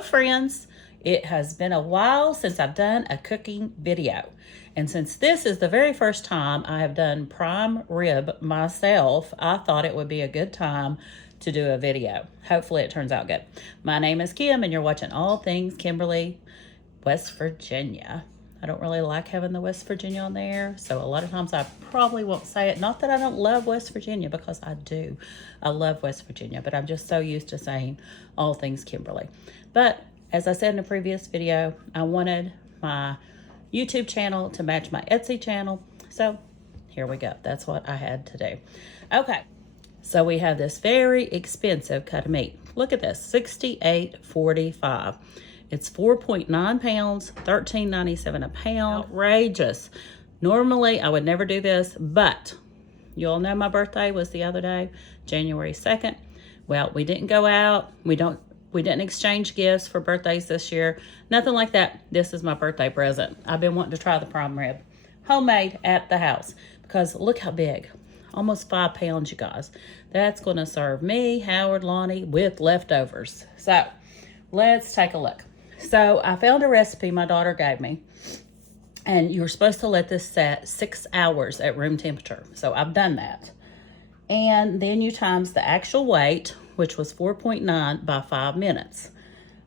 Hello friends, it has been a while since I've done a cooking video. And since this is the very first time I have done prime rib myself, I thought it would be a good time to do a video. Hopefully it turns out good. My name is Kim and you're watching All Things Kimberly, West Virginia. I don't really like having the West Virginia on there, so a lot of times I probably won't say it. Not that I don't love West Virginia, because I do. I love West Virginia, but I'm just so used to saying All Things Kimberly. But as I said in a previous video, I wanted my YouTube channel to match my Etsy channel, so here we go. That's what I had to do. Okay, so we have this very expensive cut of meat. Look at this, $68.45. It's 4.9 pounds, $13.97 a pound. Outrageous. Normally, I would never do this, but you all know my birthday was the other day, January 2nd. Well, we didn't go out. We didn't exchange gifts for birthdays this year. Nothing like that. This is my birthday present. I've been wanting to try the prime rib. Homemade at the house, because look how big. Almost 5 pounds, you guys. That's going to serve me, Howard, Lonnie, with leftovers. So, let's take a look. So I found a recipe my daughter gave me, and you're supposed to let this set 6 hours at room temperature. So I've done that. And then you times the actual weight, which was 4.9 by 5 minutes.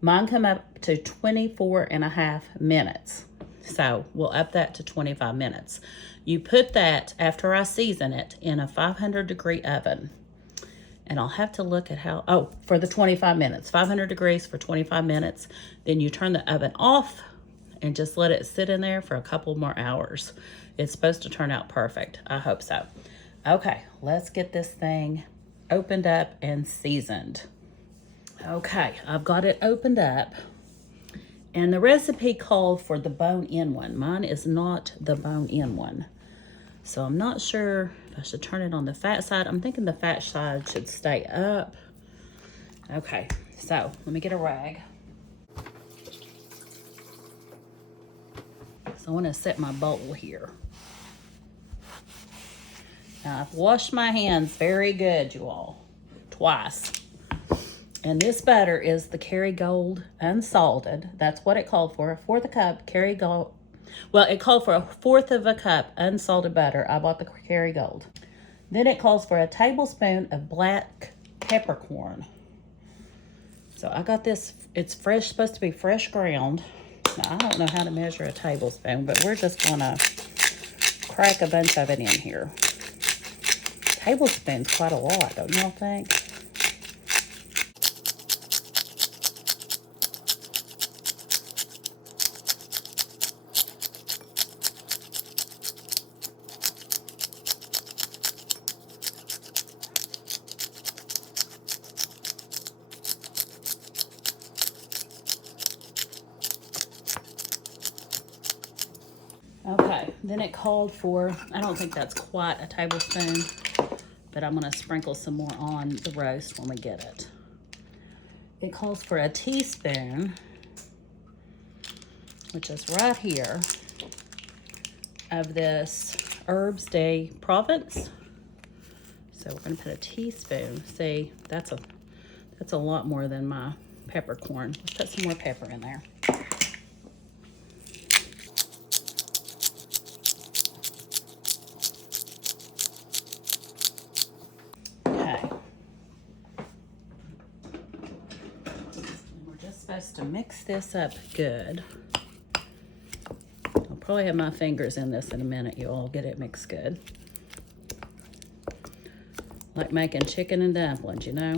Mine come up to 24.5 minutes. So we'll up that to 25 minutes. You put that, after I season it, in a 500-degree oven. And I'll have to look at how, for the 25 minutes, 500 degrees for 25 minutes. Then you turn the oven off and just let it sit in there for a couple more hours. It's supposed to turn out perfect. I hope so. Okay, let's get this thing opened up and seasoned. Okay, I've got it opened up. And the recipe called for the bone-in one. Mine is not the bone-in one. So I'm not sure if I should turn it on the fat side. I'm thinking the fat side should stay up. Okay, so let me get a rag. So I want to set my bowl here. Now I've washed my hands very good, you all, twice. And this butter is the Kerrygold unsalted. That's what it called for. 1/4 a cup Kerrygold. Well, it called for 1/4 of a cup unsalted butter. I bought the Kerrygold. Then it calls for a tablespoon of black peppercorn. So I got this. It's fresh, supposed to be fresh ground. Now, I don't know how to measure a tablespoon, but we're just gonna crack a bunch of it in here. Tablespoon's quite a lot, don't y'all think? Okay, then it called for, I don't think that's quite a tablespoon, but I'm gonna sprinkle some more on the roast when we get it. It calls for a teaspoon, which is right here, of this herbes de Provence. So we're gonna put a teaspoon. See, that's a lot more than my peppercorn. Let's put some more pepper in there. Supposed to mix this up good. I'll probably have my fingers in this in a minute. You all get it mixed good. Like making chicken and dumplings, you know.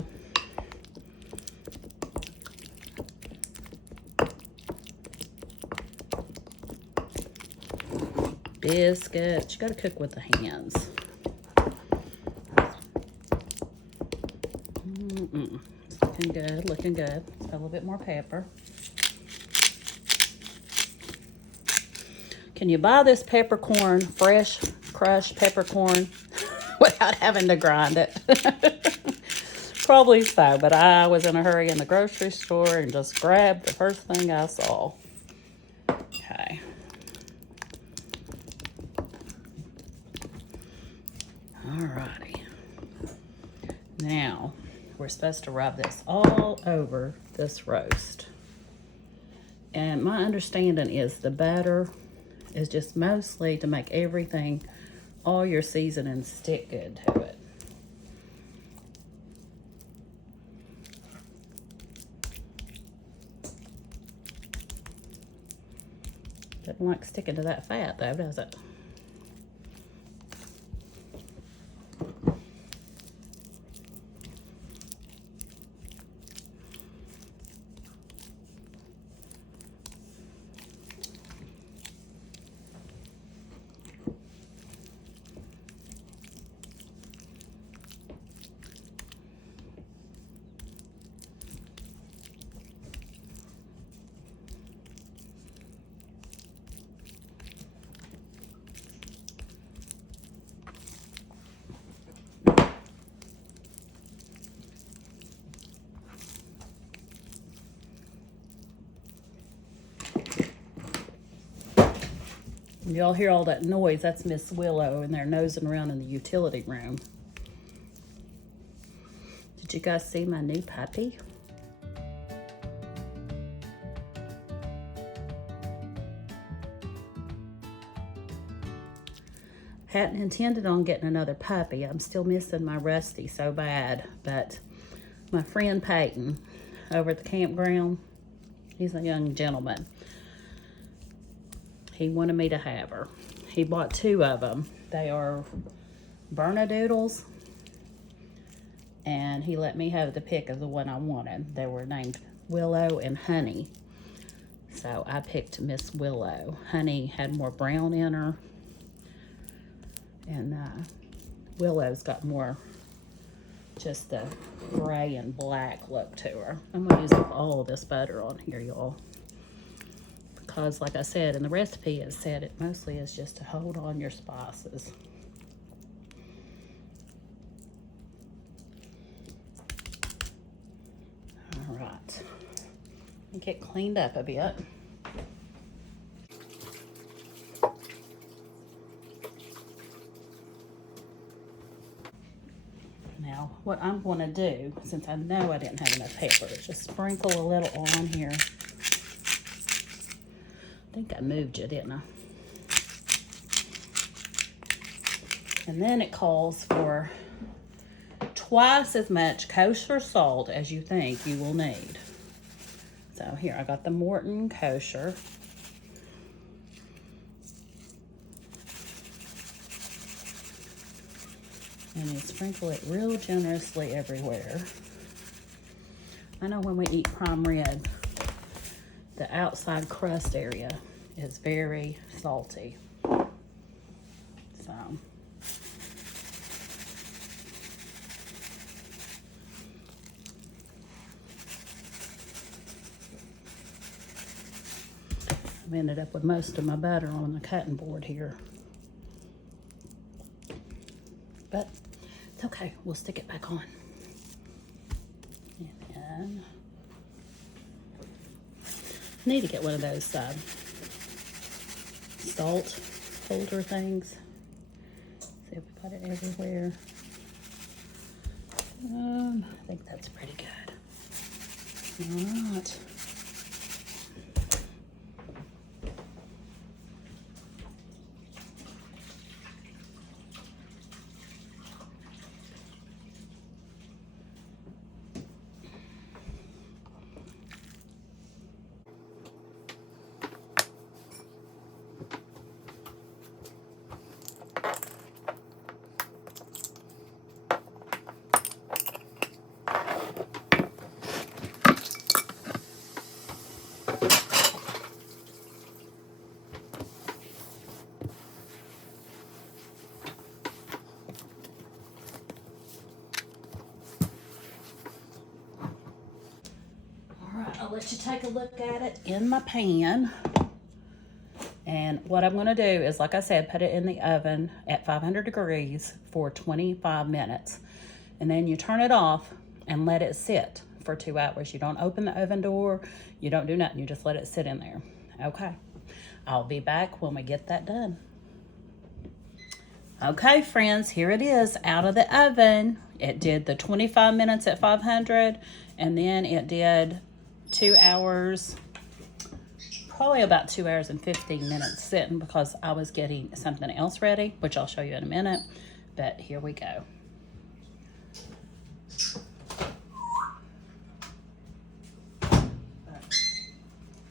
Biscuits, you gotta cook with the hands. Looking good, looking good. A little bit more pepper. Can you buy this peppercorn, fresh crushed peppercorn, without having to grind it? Probably so, but I was in a hurry in the grocery store and just grabbed the first thing I saw. Okay. Alrighty. Now, we're supposed to rub this all over this roast. And my understanding is the batter is just mostly to make everything, all your seasonings stick good to it. Doesn't like sticking to that fat though, does it? Y'all hear all that noise? That's Miss Willow and they're nosing around in the utility room. Did you guys see my new puppy? Hadn't intended on getting another puppy. I'm still missing my Rusty so bad, but my friend Peyton over at the campground, he's a young gentleman. He wanted me to have her. He bought 2 of them. They are Bernedoodles, and he let me have the pick of the one I wanted. They were named Willow and Honey. So I picked Miss Willow. Honey had more brown in her, and Willow's got more just a gray and black look to her. I'm gonna use all this butter on here, y'all. Because like I said, in the recipe it said it mostly is just to hold on your spices. All right, get cleaned up a bit. Now, what I'm going to do, since I know I didn't have enough pepper, is just sprinkle a little on here. I think I moved you, didn't I? And then it calls for twice as much kosher salt as you think you will need. So here, I got the Morton kosher. And you sprinkle it real generously everywhere. I know when we eat prime rib, the outside crust area is very salty. So I've ended up with most of my butter on the cutting board here. But it's okay, we'll stick it back on. And then I need to get one of those salt holder things. See if we got it everywhere. I think that's pretty good. All right. I'll let you take a look at it in my pan. And what I'm gonna do is, like I said, put it in the oven at 500 degrees for 25 minutes. And then you turn it off and let it sit for 2 hours. You don't open the oven door, you don't do nothing, you just let it sit in there. Okay, I'll be back when we get that done. Okay, friends, here it is out of the oven. It did the 25 minutes at 500, and then it did 2 hours probably about 2 hours and 15 minutes sitting because I was getting something else ready, which I'll show you in a minute. But here we go.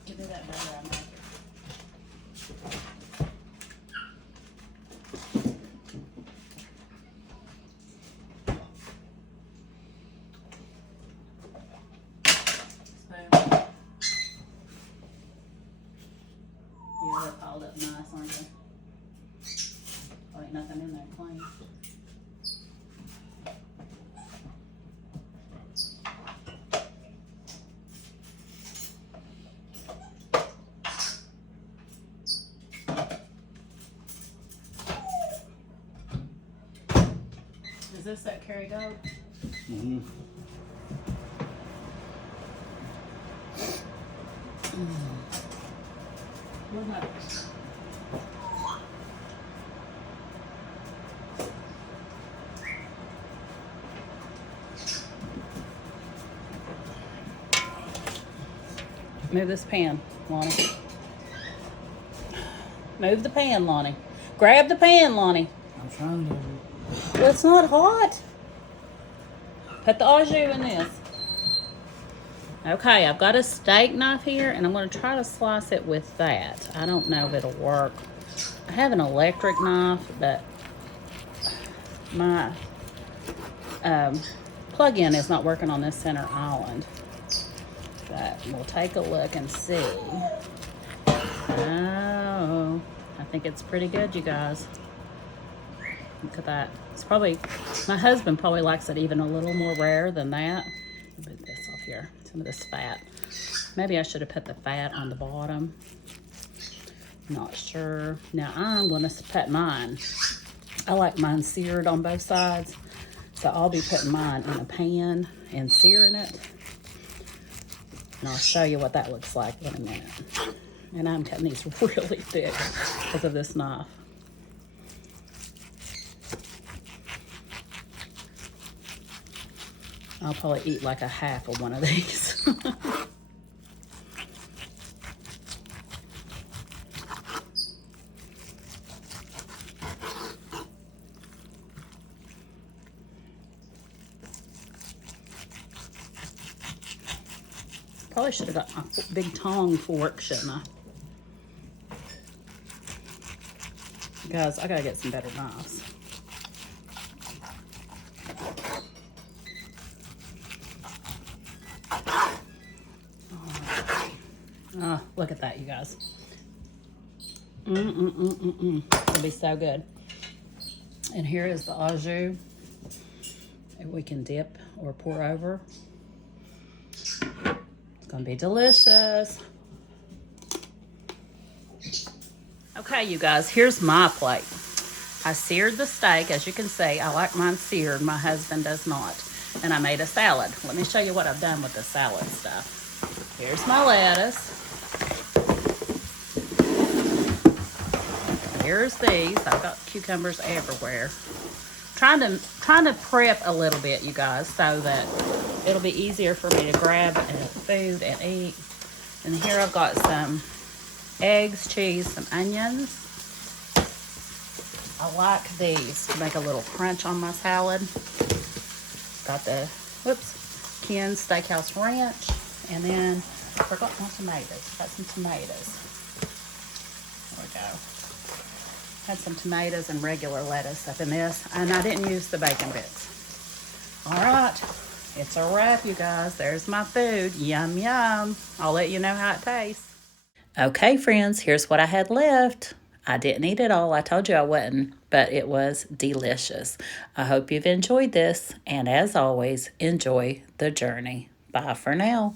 Give me that butter I made. Yeah, they're piled up nice, aren't they? Oh, ain't nothing in there clean. Is this that Kerry goat? Mm-hmm. Wasn't it? Move this pan, Lonnie. Move the pan, Lonnie. Grab the pan, Lonnie. I'm trying to. Well, it's not hot. Put the au jus in this. Okay, I've got a steak knife here, and I'm going to try to slice it with that. I don't know if it'll work. I have an electric knife, but my plug-in is not working on this center island. But we'll take a look and see. Oh, I think it's pretty good, you guys. Look at that. It's probably, my husband probably likes it even a little more rare than that. Put this off here, some of this fat. Maybe I should have put the fat on the bottom. Not sure. Now I'm gonna put mine. I like mine seared on both sides. So I'll be putting mine in a pan and searing it. And I'll show you what that looks like in a minute. And I'm cutting these really thick because of this knife. I'll probably eat like a half of one of these. Probably should have got my big tong fork, shouldn't I? Guys, I gotta get some better knives. Oh, look at that, you guys. It'll be so good. And here is the au jus that we can dip or pour over. It's gonna be delicious. Okay, you guys, here's my plate. I seared the steak. As you can see, I like mine seared. My husband does not. And I made a salad. Let me show you what I've done with the salad stuff. Here's my lettuce. Here's these. I've got cucumbers everywhere. Trying to prep a little bit, you guys, so that it'll be easier for me to grab food and eat. And here I've got some eggs, cheese, some onions. I like these to make a little crunch on my salad. Got the, Ken's Steakhouse Ranch. And then I forgot my tomatoes. Got some tomatoes. There we go. Had some tomatoes and regular lettuce up in this. And I didn't use the bacon bits. All right. It's a wrap, you guys. There's my food. Yum, yum. I'll let you know how it tastes. Okay, friends. Here's what I had left. I didn't eat it all. I told you I wouldn't, but it was delicious. I hope you've enjoyed this, and as always, enjoy the journey. Bye for now.